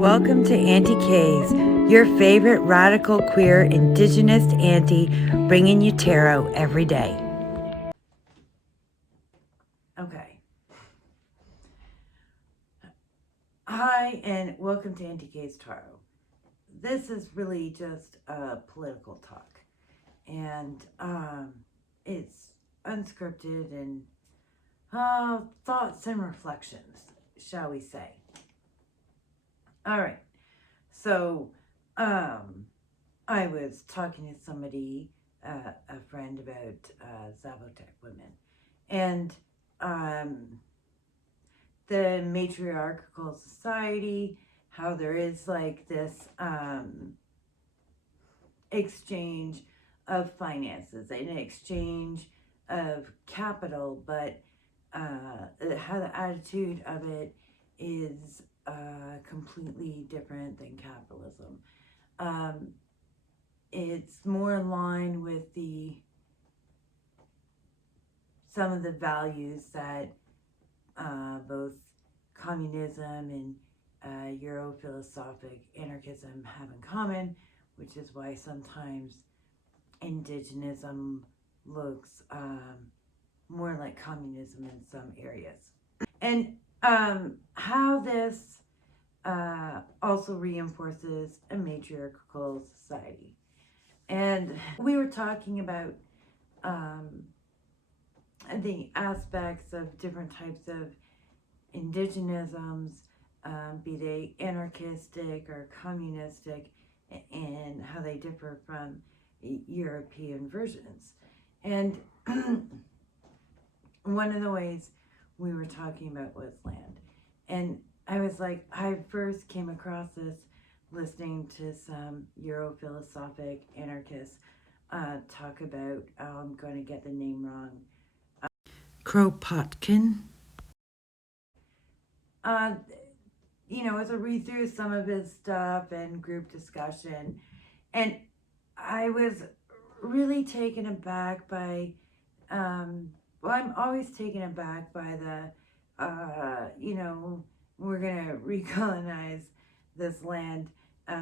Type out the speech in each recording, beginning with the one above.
Welcome to Auntie K's, your favorite radical queer Indigenous auntie, bringing you tarot every day. Okay. Hi, and welcome to Auntie K's Tarot. This is really just a political talk, and it's unscripted and thoughts and reflections, shall we say. All right. So, I was talking to somebody, a friend, about Zapotec women, and the matriarchal society, how there is like this exchange of finances, an exchange of capital, but how the attitude of it is completely different than capitalism. It's more in line with some of the values that both communism and Euro-philosophic anarchism have in common, which is why sometimes Indigenism looks more like communism in some areas. And how this also reinforces a matriarchal society. And we were talking about the aspects of different types of indigenisms, be they anarchistic or communistic, and how they differ from European versions. And one of the ways we were talking about was land. And I was like, I first came across this listening to some Euro-philosophic anarchists talk about, I'm going to get the name wrong, Kropotkin. As I read through some of his stuff and group discussion, and I was really taken aback by, I'm always taken aback by we're going to recolonize this land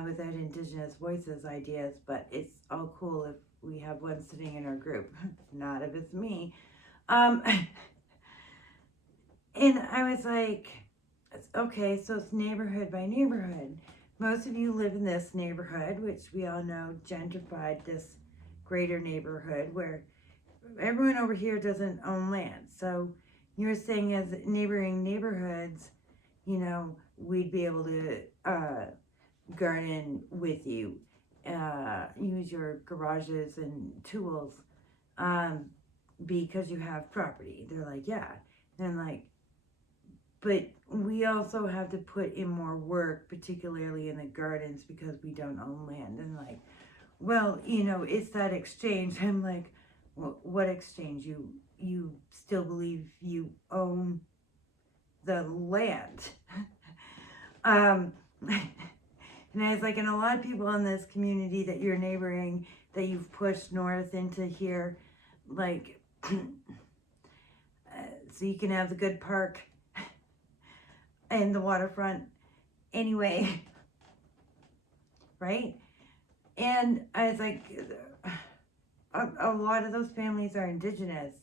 without Indigenous voices ideas, but it's all cool if we have one sitting in our group, not if it's me. And I was like, okay, so it's neighborhood by neighborhood. Most of you live in this neighborhood, which we all know gentrified this greater neighborhood where everyone over here doesn't own land. So you're saying as neighboring neighborhoods, we'd be able to garden with you, use your garages and tools because you have property. They're like, yeah. And I'm like, but we also have to put in more work, particularly in the gardens, because we don't own land. And like, well, it's that exchange. I'm like, what exchange? You still believe you own the land? And I was like, and a lot of people in this community that you're neighboring, that you've pushed north into here, like, so you can have the good park and the waterfront anyway, right? And I was like, a lot of those families are Indigenous,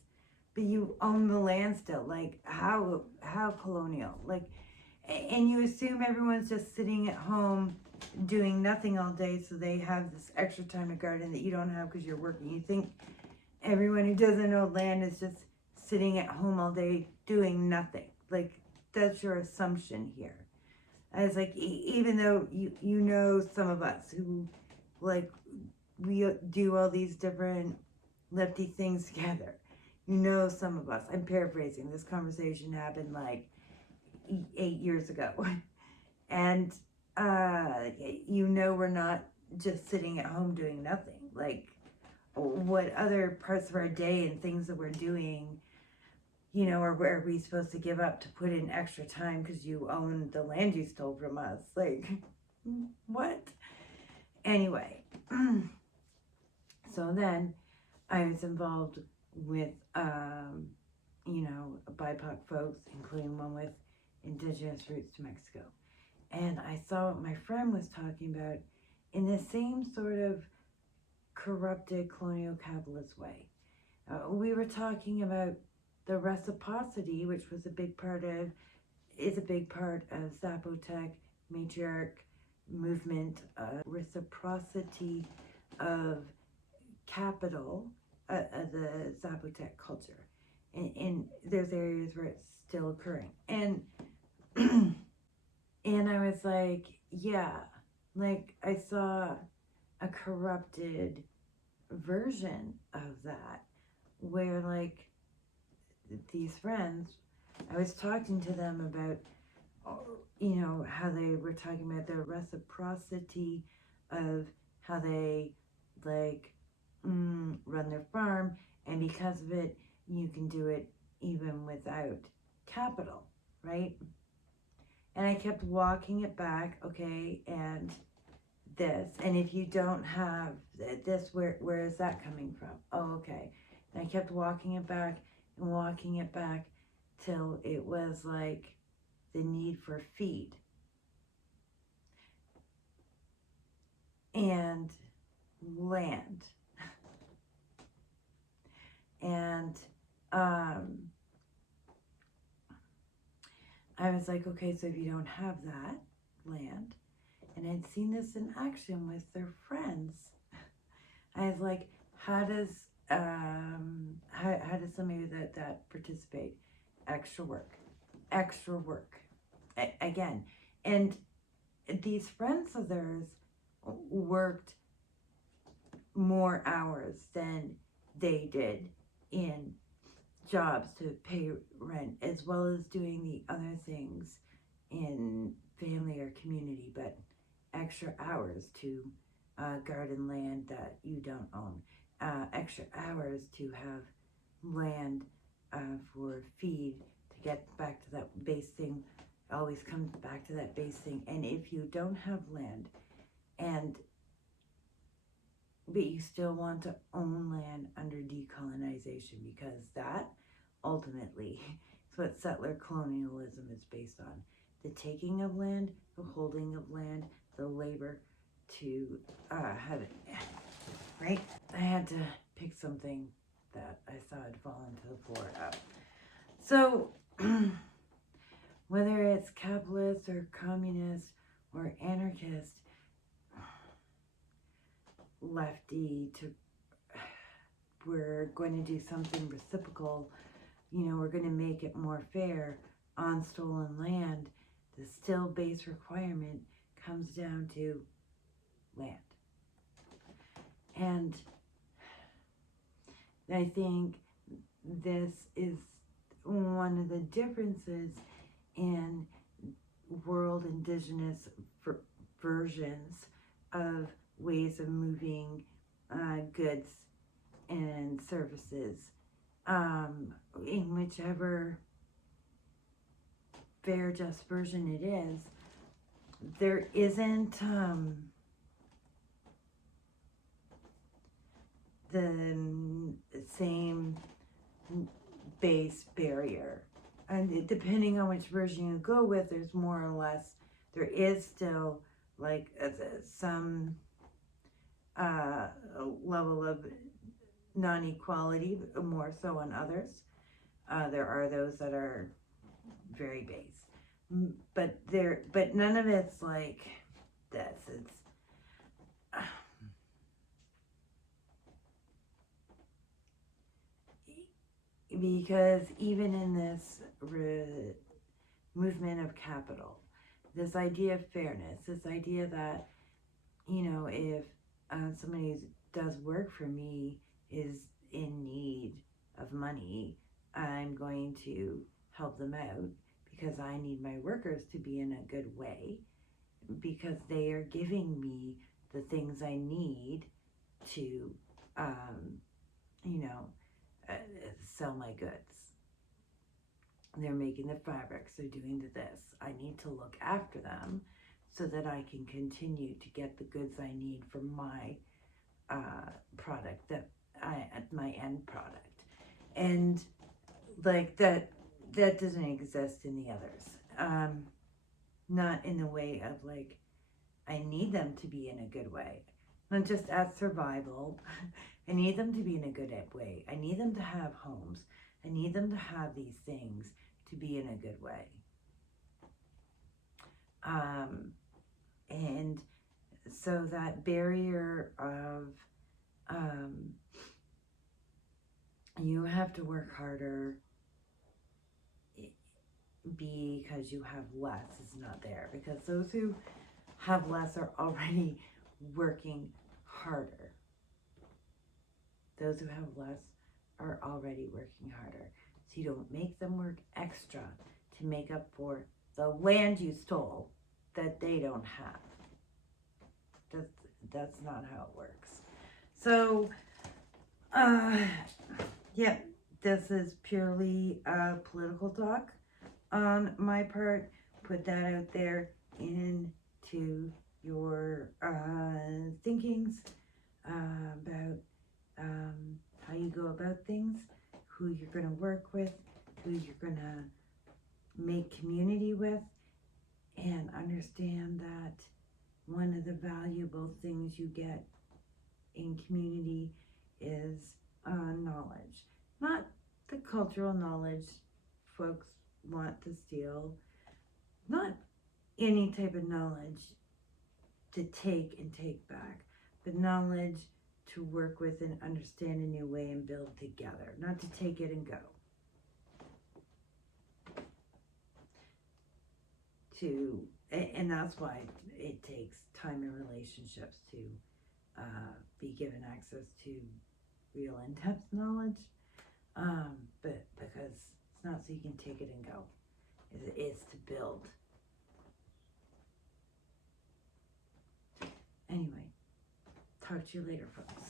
but you own the land still. Like, how colonial? Like, and you assume everyone's just sitting at home doing nothing all day, so they have this extra time to garden that you don't have because you're working. You think everyone who doesn't own land is just sitting at home all day doing nothing. Like, that's your assumption here. I was like, even though you know some of us who, like, we do all these different lefty things together. Some of us, I'm paraphrasing, this conversation happened like 8 years ago. And, we're not just sitting at home doing nothing. Like, what other parts of our day and things that we're doing, or where are we supposed to give up to put in extra time because you own the land you stole from us? Like, what? Anyway, so then I was involved with, BIPOC folks, including one with Indigenous roots to Mexico. And I saw what my friend was talking about in the same sort of corrupted colonial capitalist way. We were talking about the reciprocity, which was is a big part of Zapotec matriarch movement, reciprocity of capital, the Zapotec culture. And there's areas where it's still occurring. And and I was like, yeah, like I saw a corrupted version of that where like these friends, I was talking to them about, how they were talking about the reciprocity of how they like run their farm, and because of it, you can do it even without capital, right? And I kept walking it back, okay, and this, and if you don't have this, where is that coming from? Oh, okay. And I kept walking it back and walking it back till it was like the need for feed and land. And I was like, okay, so if you don't have that land, and I'd seen this in action with their friends, I was like, how does somebody that participate? Extra work again. And these friends of theirs worked more hours than they did in jobs to pay rent, as well as doing the other things in family or community, but extra hours to garden land that you don't own, extra hours to have land for feed, to get back to that base thing. Always comes back to that base thing. And if you don't have land, but you still want to own land under decolonization, because that ultimately is what settler colonialism is based on: the taking of land, the holding of land, the labor to have it, right? I had to pick something that I saw had fallen to the floor up. So whether it's capitalist or communist or anarchist, lefty to, we're going to do something reciprocal, we're going to make it more fair on stolen land, the still base requirement comes down to land. And I think this is one of the differences in world indigenous versions of ways of moving goods and services, in whichever fair, just version it is. There isn't the same base barrier, and depending on which version you go with, there's more or less, there is still like some level of non-equality, more so on others. There are those that are very base, but none of it's like this. It's because even in this movement of capital, this idea of fairness, this idea that, if somebody does work for me, is in need of money, I'm going to help them out because I need my workers to be in a good way, because they are giving me the things I need to, sell my goods. They're making the fabrics, they're doing this. I need to look after them so that I can continue to get the goods I need for my product, my end product. And like that doesn't exist in the others. not in the way of like, I need them to be in a good way, not just as survival. I need them to be in a good way. I need them to have homes. I need them to have these things to be in a good way. And so that barrier of you have to work harder because you have less is not there, because those who have less are already working harder. Those who have less are already working harder. So you don't make them work extra to make up for the land you stole that they don't have. That's not how it works. So, yeah, this is purely political talk on my part. Put that out there into your thinkings about how you go about things, who you're going to work with, who you're going to make community with, and understand that one of the valuable things you get in community is knowledge. Not the cultural knowledge folks want to steal, not any type of knowledge to take and take back, but knowledge to work with and understand a new way and build together, not to take it and go. And that's why it takes time and relationships to be given access to real in-depth knowledge, but because it's not so you can take it and go. It's to build. Anyway, talk to you later, folks.